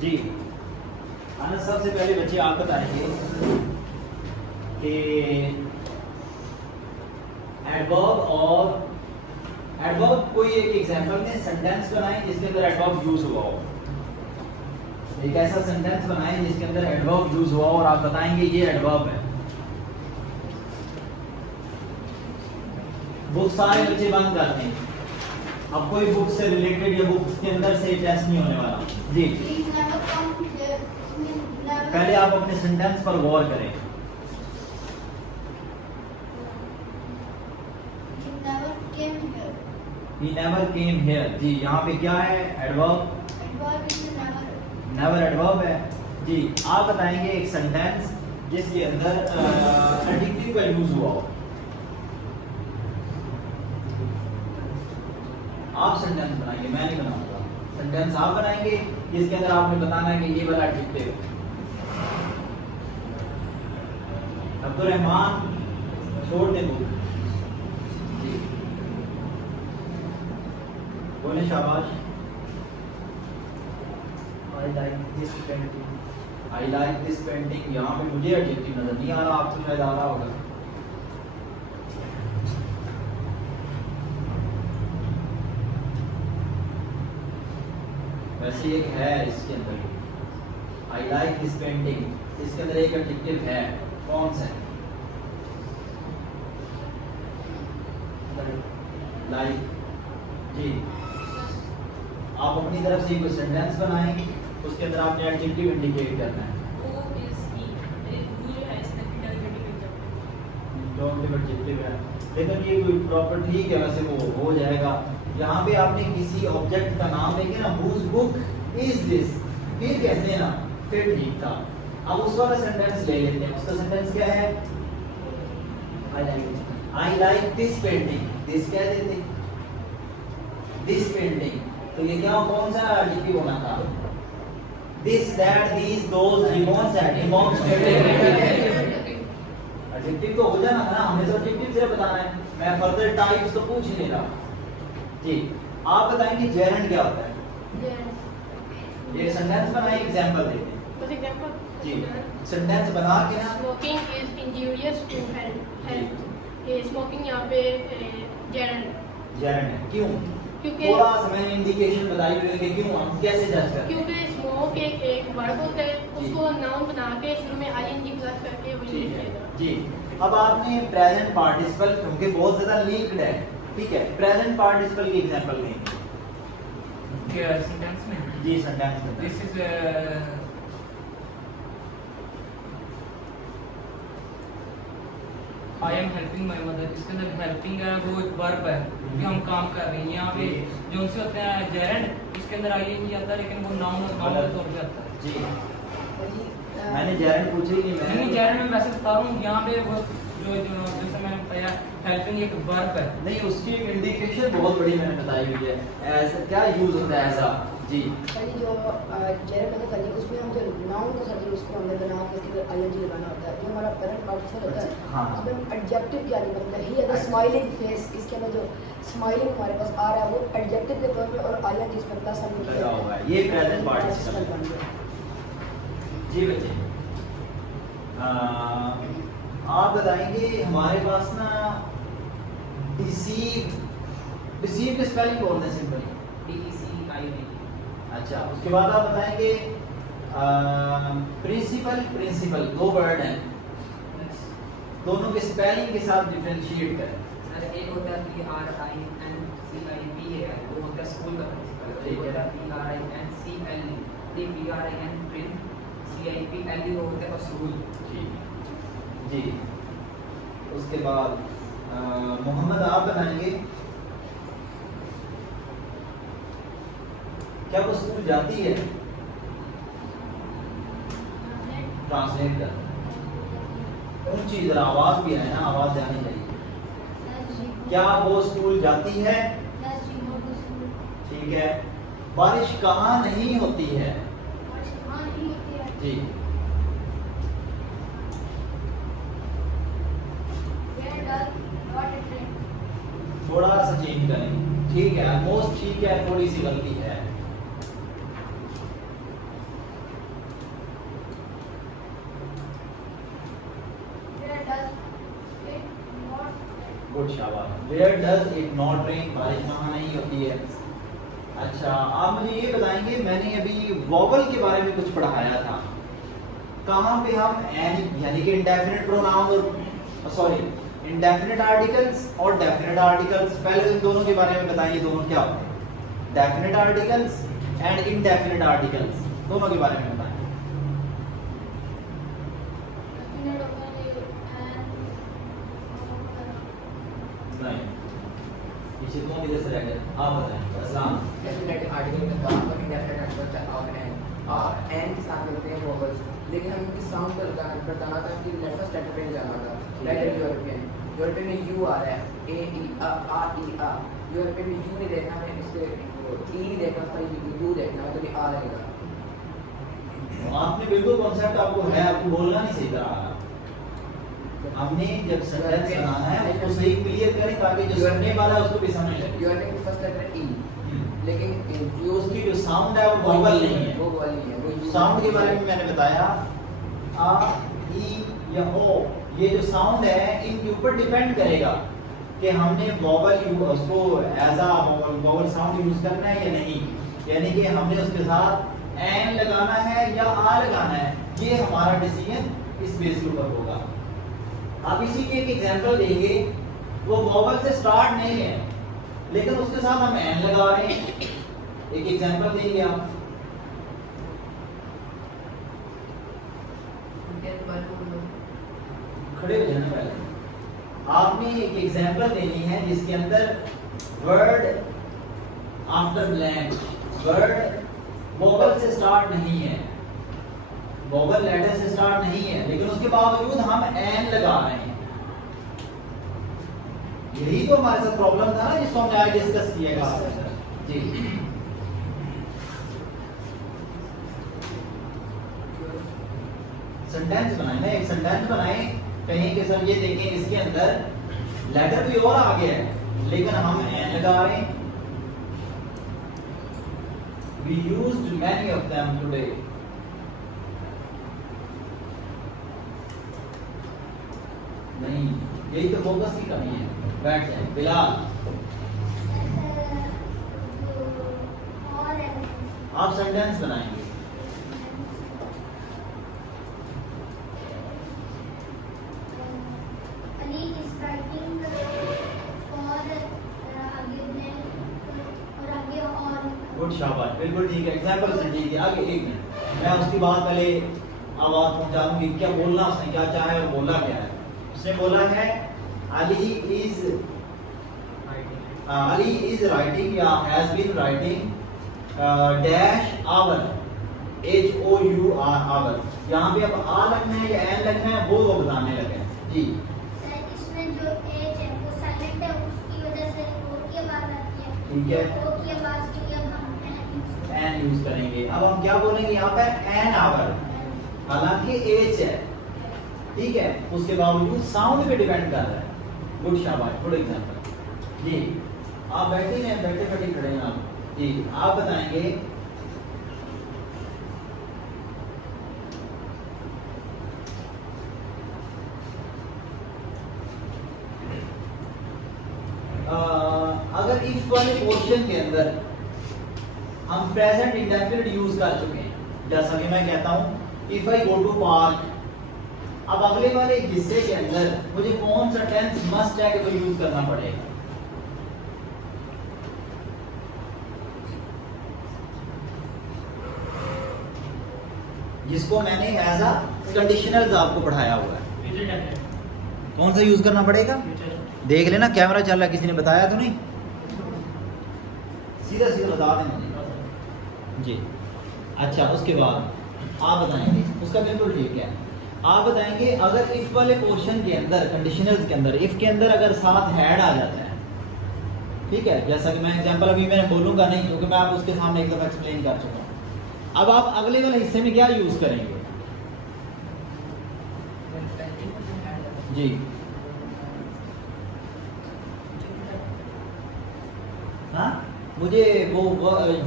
जी आना, सबसे पहले बच्चे आप बताएंगे कि एडवर्ब और एडवर्ब कोई एक एग्जांपल में सेंटेंस बनाएं जिसके अंदर एडवर्ब यूज हुआ हो। एक ऐसा सेंटेंस बनाएं जिसके अंदर एडवर्ब यूज हुआ हो और आप बताएंगे ये एडवर्ब है। बुक सारे बच्चे बंद करते हैं। अब कोई बुक से रिलेटेड या बुक के अंदर से टेस्ट नहीं होने वाला। जी पहले आप अपने सेंटेंस पर गौर करें। He never came here। जी यहाँ पे क्या है? एडवर्ब। नेवर एडवर्ब है। जी आप बताएंगे एक सेंटेंस जिसके अंदर एडजेक्टिव का यूज हुआ हो। आप सेंटेंस बनाएंगे, मैं नहीं बनाऊंगा। सेंटेंस आप बनाएंगे जिसके अंदर आपने बताना है कि ये वाला एडजेक्टिव है। अब्दुल रहमान छोड़ दे बुक। जी बोले शाबाश। I like this painting। I like this painting। यहाँ पे मुझे एडजेक्टिव नजर नहीं आ रहा, आपको शायद आ रहा होगा। वैसे एक है इसके अंदर, I like this painting, इसके अंदर एक एडजेक्टिव है। कौन सा है? लाइक। जी आप अपनी तरफ से कोई सेंटेंस बनाएंगे, उसके अंदर आपने एडजेक्टिव इंडिकेट करना है। एडजेक्टिव है, लेकिन ये कोई प्रॉपर ठीक है, वैसे वो हो जाएगा। यहाँ पे आपने किसी ऑब्जेक्ट का नाम लेके ना, whose book is this, फिर कहते हैं ना, फिर ठीक था। अब उस वाला सेंटेंस ले लेते हैं। उसका सेंटेंस क्या है? I like this painting। this कह देते, this painting। तो ये क्या, कौन सा एडजेक्टिव होना था? this that these those कौन सा एडजेक्टिव तो हो जाना था ना, हमें तो एडजेक्टिव सिर्फ बताना है। मैं फर्दर टाइप्स तो पूछ ही नहीं रहा। जी आप बताएंगे जेरेंट क्या होता है? ये सेंटेंस बनाइए, एग्जांपल देते हैं। जी सेंटेंस बना के ना, smoking is injurious to health. ये स्मोकिंग यहाँ पे जेरेंट है। क्यों? क्योंकि थोड़ा समय इंडिकेशन बताइए कि क्यों, हम कैसे जज करते हैं? क्योंकि स्मोक एक वर्ब होता है, उसको नाउन बना के शुरू में आईएनजी प्लस करके वो यूज किया। जी अब आपने प्रेजेंट पार्टिसिपल, क्योंकि बहुत ज्यादा लिंक्ड है, ठीक है, प्रेजेंट पार्टिसिपल की एग्जांपल देंगे। सेंटेंस में जी सेंटेंस में this is I am helping my mother. इसके अंदर हेल्पिंग है, वो एक वर्ब है कि हम काम कर रहे हैं। यहाँ पे जो से होते हैं जेरेंट, इसके अंदर आई नहीं आता, लेकिन वो नाउन और नाउन के तौर पे आता है। जी मैंने जेरेंट पूछी कि मैं नहीं, जेरेंट में वैसे बता रहा हूँ। यहाँ पे वो जो जैसे मैंने बताया, हेल्पिंग एक वर्ब है। नहीं, उसकी एक इंडिकेशन बहुत बड़ी मैंने बताई हुई है। एज क्या यूज होता है ऐसा? जी जो जेरेंट में करिए उसमें हम जो नाउन को सर्दी उसको हमने बना के फिर आईएनजी लगाना होता है। जो हमारा करंट पार्टिसिपल होता है, हाँ। उसमें हम एडजेक्टिव क्या नहीं बनता है। He has a smiling face. इसके अंदर जो स्माइलिंग हमारे पास आ रहा है वो एडजेक्टिव के तौर पे, और आईएनजी इसमें प्लस हम लगा हुआ है। ये प्रेजेंट पार्टिसिपल बन गया। जी बच्चे आप बताएंगे, हमारे पास ना डिसीव की स्पेलिंग बोल दें सिंपली, DECIV। अच्छा उसके बाद आप बताएंगे प्रिंसिपल दो वर्ड हैं, दोनों के स्पेलिंग के साथ डिफरेंशिएट करें। सर एक होता है PRINCIP है, वो होता है स्कूल का प्रिंसिपल। एक होता है PRINCIPL, प्रिंस, CIPL वो होता है स्कूल। जी उसके बाद मोहम्मद आप बताएंगे, क्या वो स्कूल जाती है? ट्रांसलेट कर ऊंची जरा आवाज भी है ना, आवाज जानी चाहिए। क्या वो स्कूल जाती है? ठीक है। बारिश कहाँ नहीं होती है? जी थोड़ा सा चेंज करें, ठीक है, ऑलमोस्ट ठीक है, थोड़ी सी गलती है। गुड शाबाश। Where does it not rain, बारिश वहाँ नहीं होती है। अच्छा, आप मुझे ये बताएंगे, मैंने अभी वॉवल के बारे में कुछ पढ़ाया था, कहाँ पे हम एन यानी कि इंडेफिनिट प्रोनाउन और सॉरी इंडेफिनिट आर्टिकल्स और डेफिनिट आर्टिकल्स, पहले इन दोनों के बारे में बताइए, दोनों क्या होते हैं? Definite articles and indefinite articles, दोनों के बारे में बताएं। नहीं, पीछे कौन किधर से रह गए? आप बताएं। अस्सलाम। डेफिनेट आर्टिकल का काम और इंडेफिनेट आर्टिकल का और एन के साथ मिलते हैं वोवेल्स, लेकिन हम इनकी साउंड पर बताना था कि फर्स्ट लेटर पे जाना था। लेटर यूरोपियन में यू आ रहा है, ए ई आ ई आ। यूरोपियन में यू नहीं देखना है, इसके ई नहीं देखना था, यू देखना है, तो ये आ रहेगा। आपने बिल्कुल कॉन्सेप्ट आपको है, आपको बोलना नहीं सही तरह। आपने जब सेंटेंस बनाना है उसको सही क्लियर करें ताकि जो सुनने वाला है उसको भी समझ लगे। यूरोपियन की फर्स्ट लेटर ई, लेकिन जो उसकी जो साउंड है वो वोवल नहीं है, वो वोवल नहीं है, वो साउंड के बारे में मैंने बताया, आ ई या ओ, ये जो साउंड है इनके ऊपर डिपेंड करेगा कि हमने वोवल उसको as a vowel sound use करना है या नहीं, यानी कि हमने उसके साथ एन लगाना है या आ लगाना है, ये हमारा डिसीजन इस बेस के ऊपर होगा। आप इसी के एक एग्जांपल देंगे, वो वोवल से स्टार्ट नहीं है लेकिन उसके साथ हम एन लगा रहे हैं। एक एग्जांपल देंगे आप, खड़े हो जाना पहले। आपने एक एग्जांपल देनी है जिसके अंदर word after blank, word vowel से स्टार्ट नहीं है, वोवल लेटर से स्टार्ट नहीं है, लेकिन उसके बावजूद हम एन लगा रहे हैं। यही तो हमारे साथ प्रॉब्लम था ना जिसको हमने आज डिस्कस किया जी। सेंटेंस बनाए ना, एक सेंटेंस बनाए, कहीं के सर ये देखें इसके अंदर लेटर भी और आ गया है लेकिन हम एन लगा रहे हैं। We used many of them today. नहीं, यही तो फोकस की कमी है। बैठ जाए बिलाल, आप सेंटेंस बनाएंगे। गुड शाबाश, बिल्कुल ठीक है, एग्जाम्पल से ठीक है। आगे एक मिनट, मैं उसकी बात पहले आवाज पहुंचा दूंगी, क्या बोलना उसने क्या चाहा है और बोला क्या है। उसने बोला है Ali is writing या has been writing dash hour, HOUR hour। यहाँ पे अब आ लगना है या एन लगना है वो बताने लगे जी। सर इसमें जो एच है वो साइलेंट है, उसकी वजह से ओ की आवाज आती है। ठीक है, ओ की आवाज के लिए हम एन यूज करेंगे। अब हम क्या बोलेंगे यहाँ पे एन आवर, हालांकि एच है, ठीक है, उसके बावजूद साउंड पे डिपेंड कर रहा है। गुड शाबाश, गुड एग्जांपल जी। आप बैठे हैं, बैठे बैठे खड़े हैं आप जी। आप बताएंगे अगर इफ वाले पोर्शन के अंदर हम प्रेजेंट इंडेफिनिट यूज कर चुके हैं, जैसा कि मैं कहता हूं if I go to park, अब अगले वाले हिस्से के अंदर मुझे कौन सा टेंस मस्ट है कि वो यूज करना पड़ेगा? जिसको मैंने एज अ कंडीशनल्स आपको पढ़ाया हुआ है, कौन सा यूज करना पड़ेगा? देख लेना, कैमरा चल रहा है, किसी ने बताया तो नहीं? सीधा सीधा बता दें मुझे जी। अच्छा, उसके बाद आप बताएंगे, उसका बिल्कुल ठीक है। आप बताएंगे अगर इफ वाले पोर्शन के अंदर, कंडीशनल्स के अंदर, इफ के अंदर अगर साथ हैड आ जाता है, ठीक है, जैसा कि मैं एग्जांपल अभी मैंने बोलूंगा नहीं क्योंकि मैं आप उसके सामने एक दफा एक्सप्लेन कर चुका हूं। अब आप अगले वाले हिस्से में क्या यूज करेंगे जी? हाँ, मुझे वो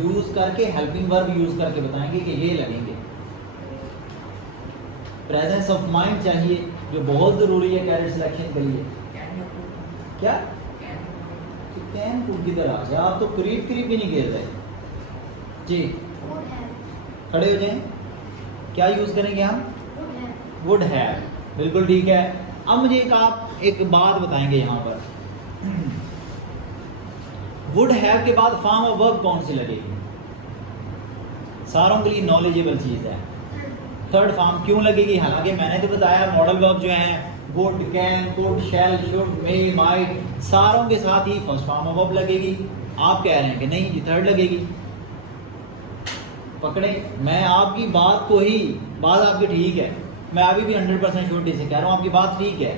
यूज करके हेल्पिंग वर्ब यूज करके बताएंगे कि ये लगेंगे। प्रेजेंस ऑफ माइंड चाहिए जो बहुत जरूरी है कैरेक्टर सिलेक्शन के लिए। क्या कैन कुड किधर आ गया? आप तो करीब करीब भी नहीं खेल रहे जी। would have, खड़े हो जाएं। क्या यूज करेंगे हम? would have, वुड हैव, बिल्कुल ठीक है। अब मुझे आप एक बात बताएंगे यहाँ पर, वुड हैव के बाद फॉर्म ऑफ वर्ब कौन सी लगेगी? सारों के लिए नॉलेजेबल चीज है। थर्ड फॉर्म क्यों लगेगी? हालांकि मैंने तो बताया मॉडल वर्ब जो हैं would, can, could, shall, should, may, might, सारों के साथ ही फर्स्ट फॉर्म ऑफ वर्ब लगेगी। आप कह रहे हैं कि नहीं जी थर्ड लगेगी। पकड़े, मैं आपकी बात को ही, बात आपकी ठीक है, मैं अभी भी 100% श्योरिटी से कह रहा हूँ आपकी बात ठीक है।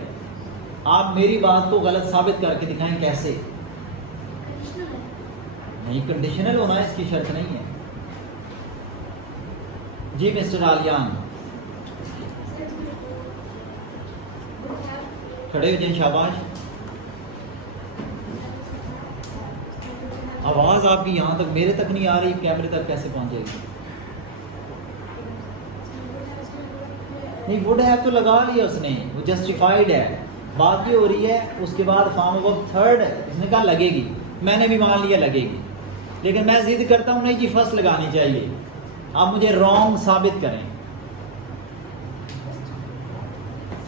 आप मेरी बात को गलत साबित करके दिखाएं कैसे? conditional है, नहीं, कंडीशनल होना इसकी शर्त नहीं है जी। मिस्टर आलियान would have, खड़े हो जाए, शाबाश। आवाज आपकी यहाँ तक मेरे तक नहीं आ रही, कैमरे तक कैसे पहुंचेगी? नहीं, वुड हैव तो लगा लिया उसने, वो जस्टिफाइड है। बात ये हो रही है उसके बाद फॉर्म ऑफ वर्ब थर्ड है, इसने कहा लगेगी, मैंने भी मान लिया लगेगी, लेकिन मैं जिद करता हूँ नहीं जी फर्स्ट लगानी चाहिए। आप मुझे रॉन्ग साबित करें।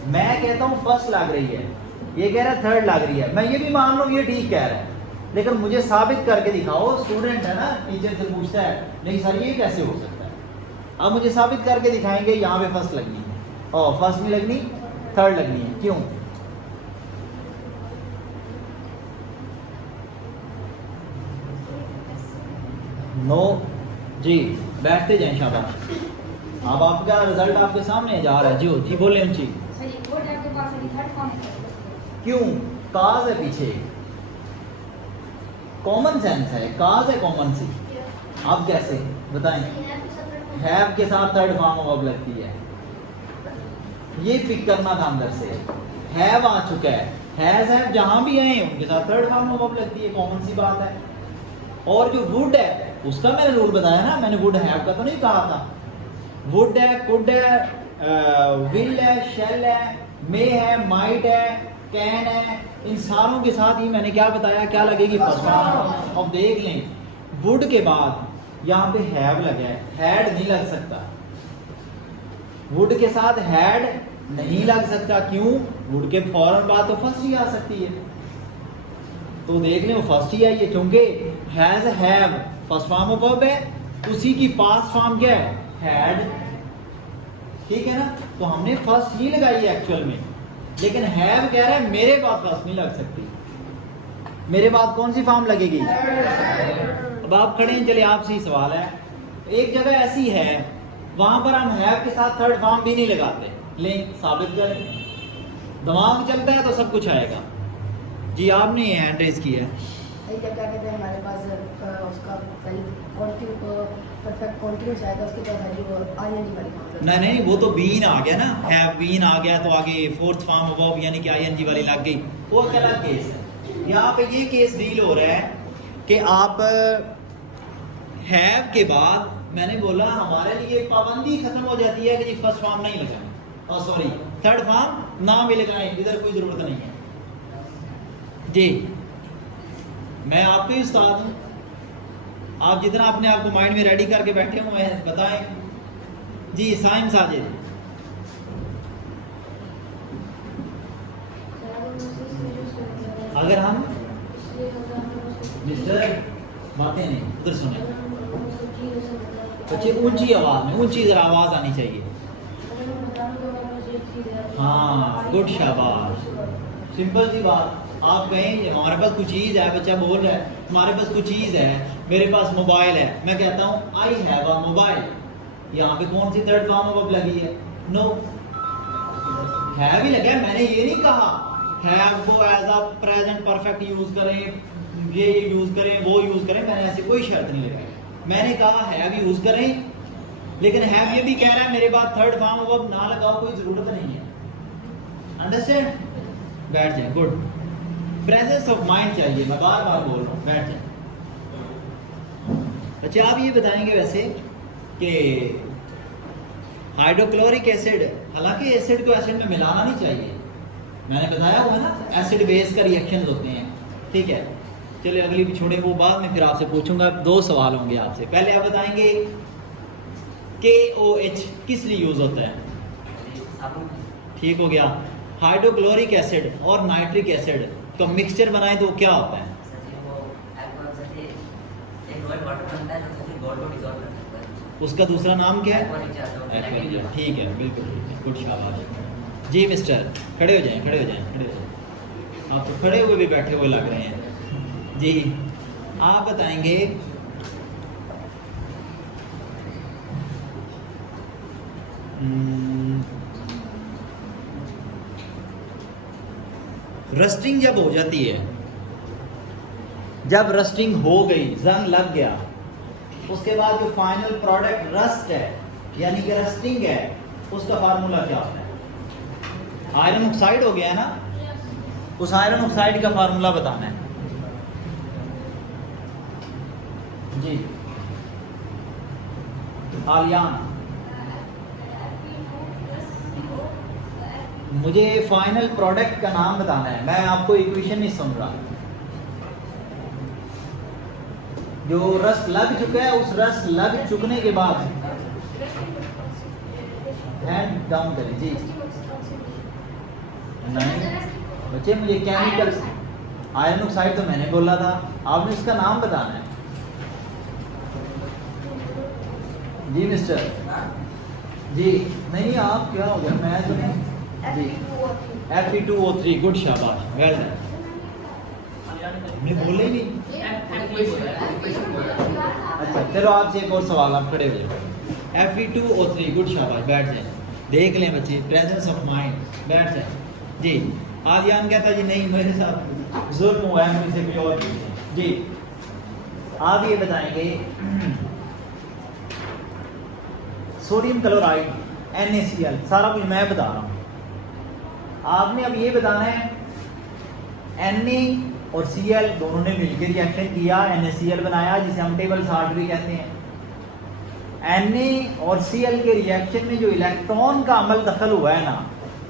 मैं कहता हूँ फर्स्ट लग रही है, ये कह रहा है थर्ड लग रही है, मैं ये भी मान लूँ ये ठीक कह रहा है, लेकिन मुझे साबित करके दिखाओ। स्टूडेंट है ना, टीचर से पूछता है नहीं सर ये कैसे हो सकता है? अब मुझे साबित करके दिखाएंगे यहाँ पे फर्स्ट लगनी है, और फर्स्ट नहीं लगनी, थर्ड लगनी है। क्यों? नो जी, बैठते जाएं, शाबाश। अब आपका रिजल्ट आपके सामने जा रहा है जी। जी बोले ऊंची। क्यों? काज है पीछे, कॉमन सेंस है, काज है कॉमन सी। आप कैसे बताएं? have to separate, हैव के साथ थर्ड फॉर्म ऑफ वर्ब लगती है, ये पिक करना था अंदर से। हैव आ चुका है, हैज हैव जहां भी आए उनके साथ थर्ड फॉर्म ऑफ वर्ब लगती है, कॉमन सी बात है। और जो वुड है उसका मैंने रूल बताया ना, मैंने वुड हैव का तो नहीं कहा था। वुड है, कुड है, विल है, शैल है, मे है, माइट है, कैन है, इन सारों के साथ ही मैंने क्या बताया क्या लगेगी? First form. अब देख लें, वुड के बाद यहाँ पे हैव लगा है, हैड नहीं लग सकता। वुड के साथ हैड नहीं लग सकता, क्यों? वुड के फौरन बाद तो फर्स्ट ही आ सकती है, तो देख लें वो फर्स्ट ही आई है, क्योंकि has have first form of verb है, उसी की पास्ट फॉर्म क्या है? हैड। ठीक है ना, तो हमने फर्स्ट ही लगाई है एक्चुअल में, लेकिन हैव कह रहा है मेरे बाद फर्स्ट नहीं लग सकती, मेरे बाद कौन सी फॉर्म लगेगी? अब आप खड़े हैं, चले आपसे ही सवाल है, एक जगह ऐसी है वहां पर हम हैव के साथ थर्ड फॉर्म भी नहीं लगाते, ले साबित करें। दिमाग चलता है तो सब कुछ आएगा जी। आपने ये हैंड रेज किया है, क्या कहते हैं हमारे पास उसका परफेक्ट कॉन्टिन्यूस आएगा, उसके बाद है वो आईएनजी वाली फॉर्म। नहीं नहीं, वो तो बीन आ गया ना, हैव बीन आ गया तो आगे फोर्थ फॉर्म ऑफ वर्ब यानी कि आईएनजी वाली लग गई, वो अकेला केस है। यहाँ पे ये केस डील हो रहा है कि आप हैव के बाद मैंने बोला हमारे लिए पाबंदी खत्म हो जाती है कि जी फर्स्ट फॉर्म नहीं लगाएं, और सॉरी थर्ड फॉर्म ना भी लगाएं, इधर कोई जरूरत नहीं है जी। मैं आपके उस्ताद हूँ, आप जितना अपने आप को माइंड में रेडी करके बैठे हुए हैं बताएं जी। साइम साजिद, अगर हम मिस्टर बातें नहीं उधर सुने बच्चे, ऊंची आवाज में, ऊंची जरा आवाज आनी चाहिए। हाँ गुड, शाबाश, सिंपल सी बात। आप कहें हमारे पास कुछ चीज़ है, बच्चा बोल रहा है हमारे पास कुछ चीज़ है, मेरे पास मोबाइल है, मैं कहता हूँ आई हैव अ मोबाइल, यहाँ पे कौन सी थर्ड फॉर्म ऑफ वर्ब लगी है? नो, हैव ही लगा है। मैंने ये नहीं कहा हैव को as a present perfect use करें, ये यूज करें, वो यूज करें, मैंने ऐसी कोई शर्त नहीं लगाई। मैंने कहा हैव यूज करें, लेकिन हैव ये भी कह रहा है मेरे बाद थर्ड फॉर्म ऑफ वर्ब ना लगाओ, कोई जरूरत नहीं है। अंडरस्टैंड? बैठ जाए, गुड। प्रेजेंस ऑफ माइंड चाहिए, मैं बार बार बोल रहा हूँ, बैठ जाए। अच्छा आप ये बताएंगे वैसे कि हाइड्रोक्लोरिक एसिड, हालांकि एसिड को एसिड में मिलाना नहीं चाहिए, मैंने बताया हुआ ना, एसिड बेस का रिएक्शन होते हैं। ठीक है, चलिए अगली भी छोड़े, वो बाद में फिर आपसे पूछूंगा। 2 सवाल होंगे आपसे। पहले आप बताएंगे KOH किस लिए यूज होता है? ठीक हो गया। हाइड्रोक्लोरिक एसिड और नाइट्रिक एसिड का मिक्सचर बनाए तो क्या होता है? उसका दूसरा नाम क्या है? एक्वा। ठीक है, बिल्कुल गुड, शाबाश जी। मिस्टर खड़े हो जाएं, खड़े हो जाएं, खड़े हो जाएं। आप तो खड़े हुए भी बैठे हुए लग रहे हैं जी। आप बताएंगे रस्टिंग जब हो जाती है, जब रस्टिंग हो गई, जंग लग गया, उसके बाद जो फाइनल प्रोडक्ट रस्ट है यानी कि रस्टिंग है, उसका फार्मूला क्या होता है? आयरन ऑक्साइड हो गया है ना, उस आयरन ऑक्साइड का फार्मूला बताना है जी। आलियान, मुझे फाइनल प्रोडक्ट का नाम बताना है, मैं आपको इक्वेशन नहीं सुन रहा। जो रस लग चुका है, उस रस लग चुकने के बाद हैंड डाउन करें जी। नहीं बच्चे, मुझे केमिकल आयरन ऑक्साइड तो मैंने बोला था, आपने इसका नाम बताना है जी। मिस्टर जी, नहीं आप क्या हो गया, मैं तो नहीं जी। Fe2O3 गुड, शाबाश, वेल डन। मैं बोले ही नहीं। अच्छा चलो, आपसे एक और सवाल, आप खड़े हो जाए। Fe2O3 गुड, शाबाश, बैठ जाए। देख लें बच्चे, प्रेजेंस ऑफ माइंड, बैठ जाए जी। आदियान कहता जी नहीं, मेरे साथ जुल्म हुआ है, मुझसे कोई और जी। आप ये बताएंगे सोडियम क्लोराइड NaCl, सारा कुछ मैं बता रहा हूँ, आपने अब ये बताना है Na और Cl दोनों ने मिलकर रिएक्शन किया, NaCl बनाया, जिसे हम टेबल साल्ट भी कहते हैं। Na और Cl के रिएक्शन में जो इलेक्ट्रॉन का अमल दखल हुआ है ना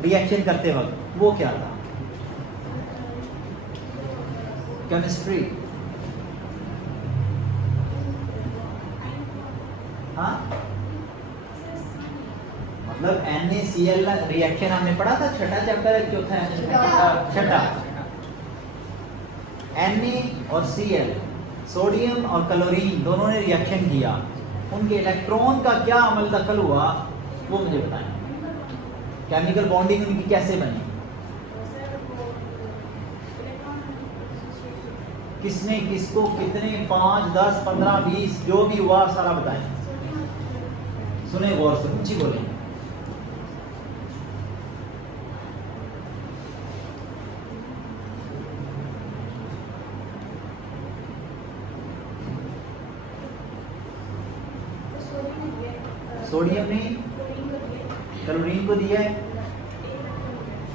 रिएक्शन करते वक्त, वो क्या था? केमिस्ट्री। हाँ, मतलब NaCl रिएक्शन हमने पढ़ा था, छठा चैप्टर है, चौथा है, छठा। Na और Cl, सोडियम और क्लोरीन दोनों ने रिएक्शन किया, उनके इलेक्ट्रॉन का क्या अमल दखल हुआ, वो मुझे बताएं। केमिकल बॉन्डिंग उनकी कैसे बनी, किसने किसको कितने, 5, 10, 15, 20 जो भी हुआ सारा बताएं। सुने गौर से, ऊंची बोलें। सोडियम ने क्लोरीन को दिया है,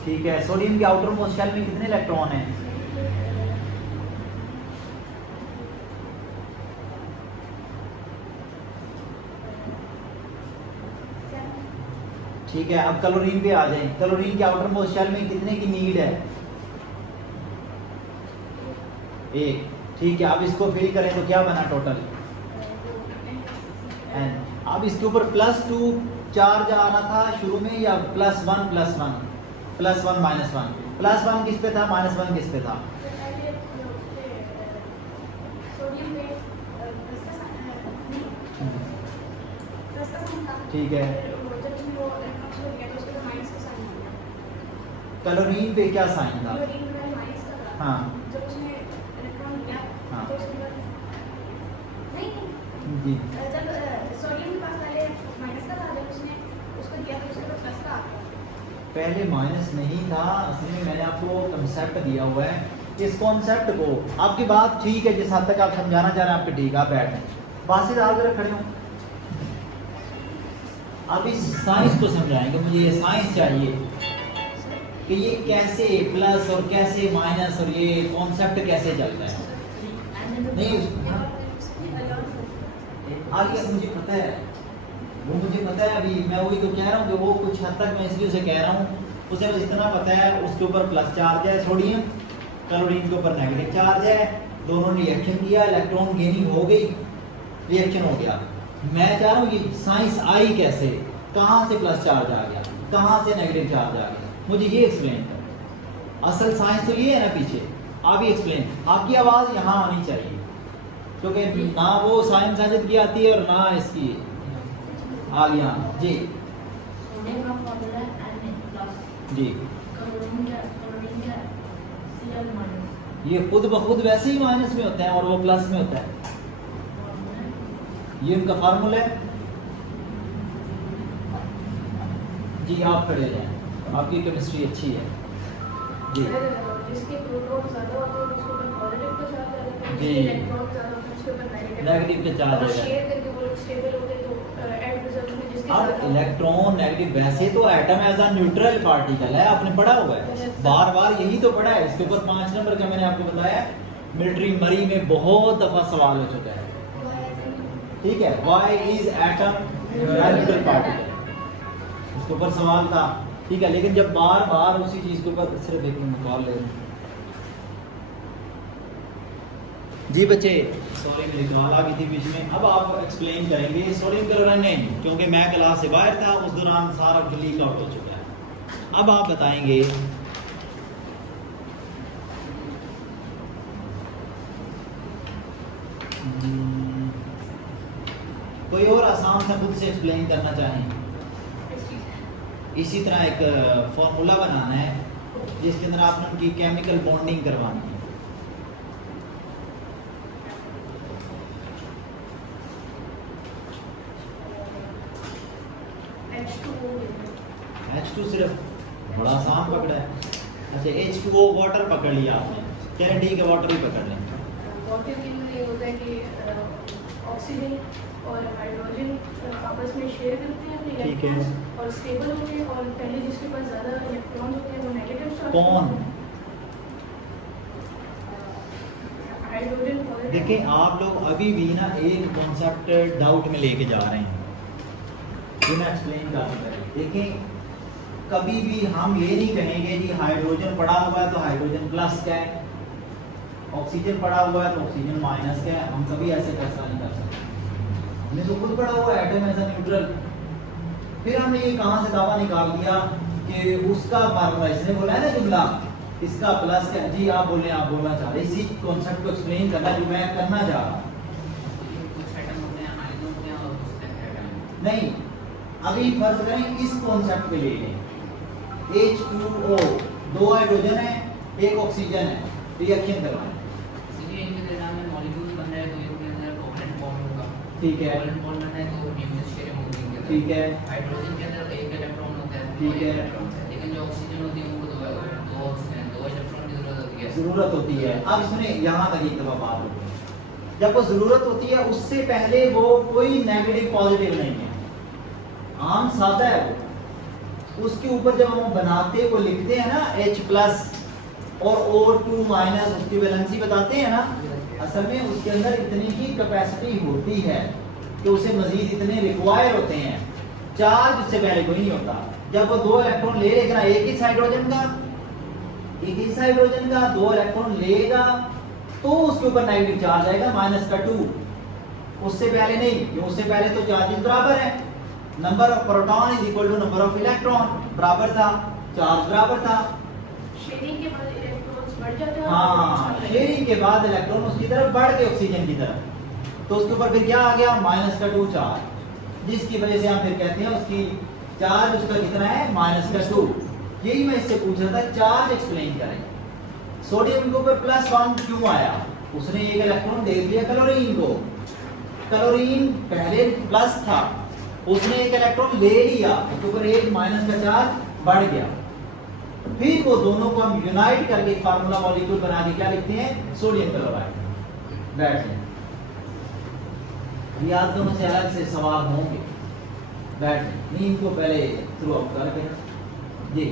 ठीक है। सोडियम के आउटर मोस्ट शेल में कितने इलेक्ट्रॉन हैं? ठीक है, अब क्लोरीन पे आ जाएं। क्लोरीन के आउटर मोस्ट शेल में कितने की नीड है? 1, ठीक है। अब इसको फिल करें तो क्या बना टोटल? n। अब इसके ऊपर +2 चार्ज आ रहा था शुरू में, या +1 +1 +1 -1, +1 किस पे था, -1 किस पे था? ठीक है। क्लोरीन पे क्या साइन था? हाँ हाँ जी। पहले माइनस नहीं था, असल में मैंने आपको कंसेप्ट दिया हुआ है। इस कॉन्सेप्ट को, आपकी बात ठीक है, जिस हद तक आप समझाना चाह रहे हैं आपके ठीक है, आप बैठें, बात से आगे खड़े हों। आप इस साइंस को समझाएंगे, मुझे ये साइंस चाहिए कि ये कैसे प्लस और कैसे माइनस और ये कॉन्सेप्ट कैसे चलता है। नहीं आगे मुझे पता है, वो मुझे पता है, अभी मैं वही तो कह रहा हूँ कि वो कुछ हद तक मैं इसलिए से कह रहा हूँ उसे बस इतना पता है उसके ऊपर प्लस चार्ज है सोडियम, क्लोरीन के ऊपर नेगेटिव चार्ज है, दोनों ने रिएक्शन किया, इलेक्ट्रॉन गेनिंग हो गई, रिएक्शन हो गया। मैं चाह रहा हूँ ये साइंस आई कैसे, कहाँ से प्लस चार्ज आ गया, कहाँ से नेगेटिव चार्ज आ गया, मुझे ये एक्सप्लेन करो। असल साइंस तो ये है ना पीछे, आप ही एक्सप्लेन। आपकी आवाज़ यहाँ आनी चाहिए क्योंकि ना वो साइंस साजिद की आती है और ना इसकी आ गया। जी सोडियम का फॉर्मूला Na+, जी, क्लोरीन का Cl-। ये खुद ब खुद वैसे ही माइनस में होते हैं और वो प्लस में होता है, ये उनका फार्मूला है। जी आप खड़े जाएं, आपकी केमिस्ट्री अच्छी है। जी जिसके प्रोटॉन ज़्यादा होते हैं उसके ऊपर पॉजिटिव का चार्ज आ जाता है, जी। जिसके इलेक्ट्रॉन ज़्यादा होते हैं उसके ऊपर नेगेटिव के चार्ज और आ जाता है। शेयर करके वो लोग स्टेबल होते हैं, तो एंड रिजल्ट में जिसके अब ज़्यादा इलेक्ट्रॉन नेगेटिव, वैसे तो atom as a neutral particle है, आपने पढ़ा हुआ है, बार बार यही तो पढ़ा है। इसके ऊपर 5 नंबर का मैंने आपको बताया, मिलिट्री मरी में बहुत दफा सवाल हो चुका है। ठीक है, why is atom neutral particle, उसके ऊपर सवाल था। ठीक है, लेकिन जब बार बार उसी चीज के ऊपर सिर्फ एक मिनट कॉल ले रहे हैं। जी बच्चे, सॉरी मेरी कॉल आ गई थी बीच में। अब आप एक्सप्लेन करेंगे सोडियम क्लोराइड, क्योंकि मैं क्लास से बाहर था उस दौरान सारा लीक आउट हो चुका है। अब आप बताएंगे कोई और आसान सा खुद से एक्सप्लेन करना चाहें। इसी तरह एक फॉर्मूला बनाना है जिसके अंदर आपने उनकी केमिकल बॉन्डिंग करवानी है। H2 सिर्फ बड़ा आसान पकड़ा है। अच्छा H2O वाटर पकड़ लिया आपने, चलिए ठीक है वाटर ही पकड़ लें। वाटर के अंदर ये होता है कि ऑक्सीजन और हाइड्रोजन आपस में शेयर करते हैं अपने ठीक है। इलेक्ट्रॉन्स और स्टेबल होते हैं, और पहले जिसके पास ज़्यादा इलेक्ट्रॉन होते हैं वो नेगेटिव चार्ज, कौन? Hydrogen positive. देखें आप लोग अभी भी ना एक कॉन्सेप्ट डाउट में लेके जा रहे हैं, ये मैं एक्सप्लेन कर रहा हूं। देखें कभी भी हम ये नहीं कहेंगे कि हाइड्रोजन पड़ा हुआ है तो हाइड्रोजन प्लस का है, ऑक्सीजन पड़ा हुआ है तो ऑक्सीजन माइनस का है। हम कभी ऐसे फैसला नहीं कर सकते। हमने तो खुद पढ़ा हुआ है एटम एज अ न्यूट्रल, फिर हमने ये कहाँ से दावा निकाल दिया कि उसका फार्मूला, इसने बोला है ना जुमला इसका प्लस का। जी आप बोले, आप बोलना चाह रहे, इसी कॉन्सेप्ट को एक्सप्लेन करना जो मैं करना चाह रहा नहीं। अभी फर्ज करें इस कॉन्सेप्ट पे ले लें, H2O, 2 हाइड्रोजन है, 1 ऑक्सीजन है, रिएक्शन करवाएं। इसलिए इनके दरमियान में मॉलिक्यूल बन रहा है तो इनके अंदर कोवलेंट बॉन्ड होगा। ठीक है। कोवलेंट बॉन्ड बनना है तो न्यूक्लियस शेयरिंग होगी इनके अंदर। ठीक है। हाइड्रोजन के अंदर एक इलेक्ट्रॉन होता है, ठीक एक है। इलेक्ट्रॉन होता है, लेकिन जो ऑक्सीजन होती है उनको दो इलेक्ट्रॉन की जरूरत होती है। जरूरत होती है। अब इसमें यहाँ तक एक दफा बात होती है, जब वो जरूरत होती है उससे पहले वो कोई नेगेटिव पॉजिटिव नहीं है, आम सादा है वो। उसके ऊपर जब हम बनाते वो लिखते हैं ना H प्लस और O2 माइनस, उसकी वैलेंसी बताते हैं ना, असल में उसके अंदर इतनी ही कैपेसिटी होती है कि उसे मजीद इतने रिक्वायर होते हैं। चार्ज उससे पहले कोई नहीं होता। जब वो 2 इलेक्ट्रॉन ले लेगा, एक ही हाइड्रोजन का 2 इलेक्ट्रॉन लेगा तो उसके ऊपर नेगेटिव चार्ज आएगा -2। उससे पहले नहीं, क्यों? उससे पहले तो चार्जेस बराबर है, number of proton is equal to number of electron बराबर था, चार्ज बराबर था। शेयरिंग के बाद इलेक्ट्रॉन्स बढ़ जाते हैं। हाँ, शेयरिंग के बाद इलेक्ट्रॉन उसकी तरफ बढ़ के ऑक्सीजन की तरफ, तो उसके ऊपर फिर क्या आ गया -2 चार्ज, जिसकी वजह से हम फिर कहते हैं उसकी चार्ज उसका कितना है -2। यही मैं इससे पूछ रहा था, चार्ज एक्सप्लेन करें। सोडियम के ऊपर +1 क्यों आया? उसने एक इलेक्ट्रॉन दे दिया क्लोरीन को, क्लोरीन पहले प्लस था, उसने एक इलेक्ट्रॉन ले लिया, उसके ऊपर एक माइनस का चार्ज बढ़ गया। फिर वो दोनों को हम यूनाइट करके फार्मूला मॉलिक्यूल बना के क्या लिखते हैं? Sodium chloride. बैठ जाए, ये आप दोनों से अलग से सवाल होंगे, बैठ जाए, नींद को पहले थ्रू आउट करके जी।